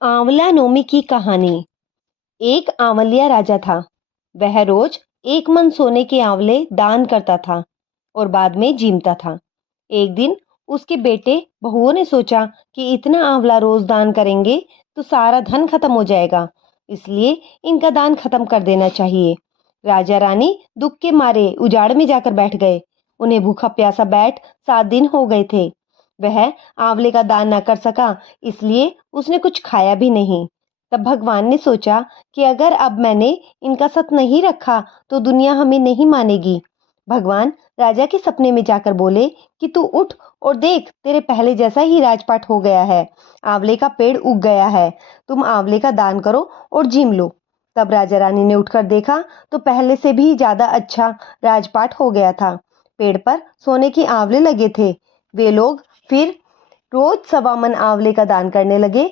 आंवला नोमी की कहानी। एक आंवलिया राजा था। वह रोज एक मन सोने के आंवले दान करता था और बाद में जीमता था। एक दिन उसके बेटे बहुओं ने सोचा कि इतना आंवला रोज दान करेंगे तो सारा धन खत्म हो जाएगा, इसलिए इनका दान खत्म कर देना चाहिए। राजा रानी दुख के मारे उजाड़ में जाकर बैठ गए। उन्हें भूखा प्यासा बैठ 7 दिन हो गए थे। वह आंवले का दान न कर सका, इसलिए उसने कुछ खाया भी नहीं। तब भगवान ने सोचा कि अगर अब मैंने इनका सत नहीं रखा तो दुनिया हमें नहीं मानेगी। भगवान राजा के सपने में जाकर बोले कि तू उठ और देख, तेरे पहले जैसा ही राजपाट हो गया है। आंवले का पेड़ उग गया है। तुम आंवले का दान करो और जीम लो। तब राजा रानी ने उठकर देखा तो पहले से भी ज्यादा अच्छा राजपाट हो गया था। पेड़ पर सोने के आंवले लगे थे। वे लोग फिर रोज 1.25 मन आंवले का दान करने लगे।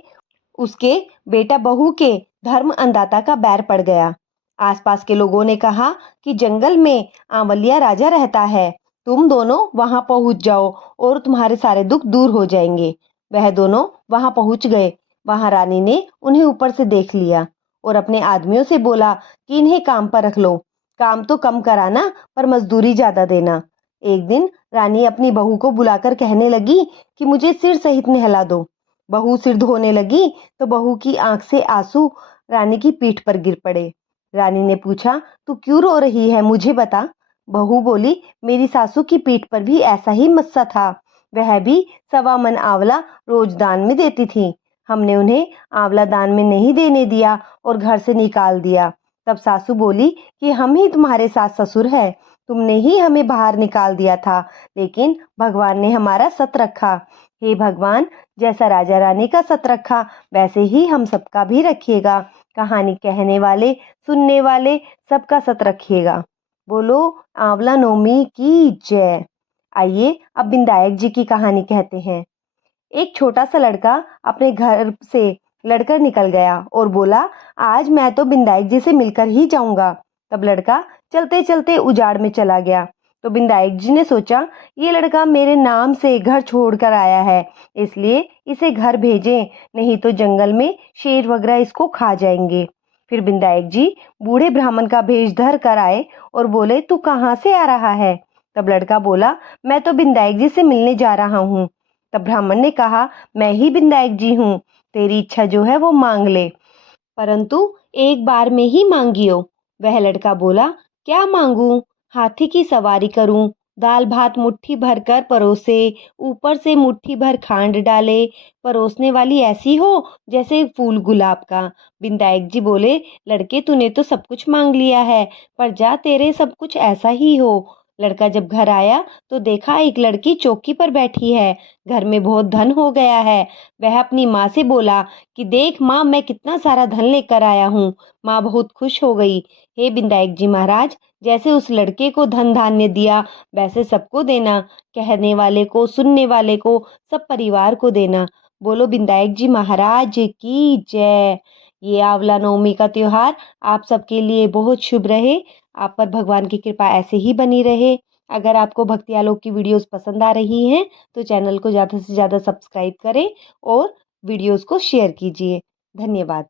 उसके बेटा बहू के धर्म अंधाता का बैर पड़ गया। आसपास के लोगों ने कहा कि जंगल में आंवलिया राजा रहता है, तुम दोनों वहां पहुंच जाओ और तुम्हारे सारे दुख दूर हो जाएंगे। वह दोनों वहां पहुंच गए। वहां रानी ने उन्हें ऊपर से देख लिया और अपने आदमियों से बोला कि इन्हें काम पर रख लो। काम तो कम कराना पर मजदूरी ज्यादा देना। एक दिन रानी अपनी बहू को बुलाकर कहने लगी कि मुझे सिर सहित नहला दो। बहू सिर धोने लगी तो बहू की आंख से आंसू रानी की पीठ पर गिर पड़े। रानी ने पूछा, तू क्यों रो रही है, मुझे बता। बहू बोली, मेरी सासू की पीठ पर भी ऐसा ही मस्सा था। वह भी 1.25 मन आंवला रोज दान में देती थी। हमने उन्हें आंवला दान में नहीं देने दिया और घर से निकाल दिया। तब सासू बोली कि हम ही तुम्हारे सास ससुर है, तुमने ही हमें बाहर निकाल दिया था, लेकिन भगवान ने हमारा सत रखा। हे भगवान, जैसा राजा रानी का सत रखा वैसे ही हम सबका भी रखिएगा। कहानी कहने वाले, सुनने वाले सबका सत रखिएगा। बोलो आंवला नोमी की जय। आइए अब विनायक जी की कहानी कहते हैं। एक छोटा सा लड़का अपने घर से लड़कर निकल गया और बोला, आज मैं तो विनायक जी से मिलकर ही जाऊंगा। तब लड़का चलते चलते उजाड़ में चला गया। तो विनायक जी ने सोचा, ये लड़का मेरे नाम से घर छोड़कर आया है, इसलिए इसे घर भेजें, नहीं तो जंगल में शेर वगैरह इसको खा जाएंगे। फिर विनायक जी बूढ़े ब्राह्मण का भेष धर कर आए और बोले, तू कहाँ से आ रहा है। तब लड़का बोला, मैं तो विनायक जी से मिलने जा रहा हूँ। तब ब्राह्मण ने कहा, मैं ही विनायक जी हूँ, तेरी इच्छा जो है वो मांग ले, परंतु एक बार में ही मांगियो। वह लड़का बोला, क्या मांगू। हाथी की सवारी करूं, दाल भात मुट्ठी भर कर परोसे, ऊपर से मुट्ठी भर खांड डाले, परोसने वाली ऐसी हो जैसे फूल गुलाब का। विनायक जी बोले, लड़के तूने तो सब कुछ मांग लिया है, पर जा तेरे सब कुछ ऐसा ही हो। लड़का जब घर आया तो देखा एक लड़की चौकी पर बैठी है। घर में बहुत धन हो गया है। वह अपनी माँ से बोला कि देख माँ, मैं कितना सारा धन लेकर आया हूँ। माँ बहुत खुश हो गई। हे विनायक जी महाराज, जैसे उस लड़के को धन धान्य दिया वैसे सबको देना, कहने वाले को, सुनने वाले को, सब परिवार को देना। बोलो विनायक जी महाराज की जय। ये आंवला नवमी का त्योहार आप सबके लिए बहुत शुभ रहे। आप पर भगवान की कृपा ऐसे ही बनी रहे। अगर आपको भक्ति आलोक की वीडियोस पसंद आ रही हैं तो चैनल को ज़्यादा से ज़्यादा सब्सक्राइब करें और वीडियोस को शेयर कीजिए। धन्यवाद।